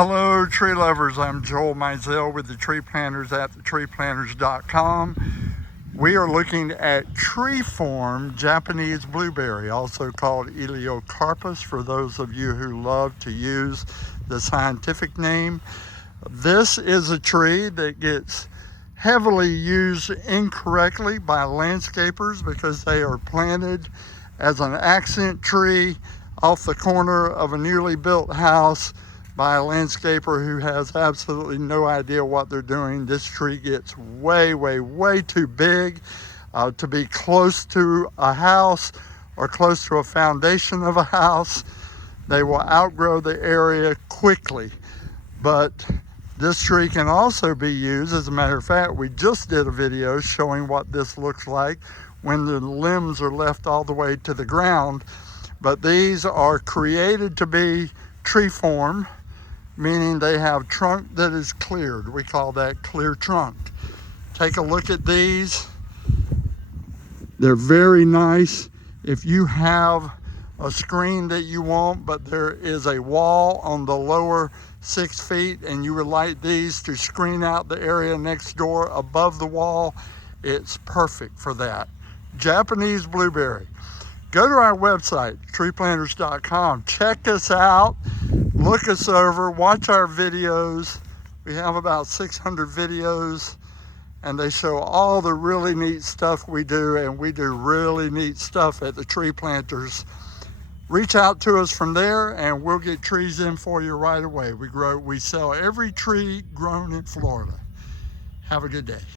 Hello tree lovers, I'm Joel Mizell with the Tree Planters at thetreeplanters.com. We are looking at tree form Japanese blueberry, also called Eliocarpus for those of you who love to use the scientific name. This is a tree that gets heavily used incorrectly by landscapers because they are planted as an accent tree off the corner of a newly built house by a landscaper who has absolutely no idea what they're doing. This tree gets way too big to be close to a house or close to a foundation of a house. They will outgrow the area quickly. But this tree can also be used, as a matter of fact, we just did a video showing what this looks like when the limbs are left all the way to the ground. But these are created to be tree form, meaning they have trunk that is cleared. We call that clear trunk. Take a look at these. They're very nice. If you have a screen that you want, but there is a wall on the lower 6 feet and you would like these to screen out the area next door above the wall, it's perfect for that. Japanese blueberry. Go to our website, treeplanters.com. Check us out. Look us over, watch our videos. We have about 600 videos and they show all the really neat stuff we do, and we do really neat stuff at the Tree Planters. Reach out to us from there and we'll get trees in for you right away. We sell every tree grown in Florida. Have a good day.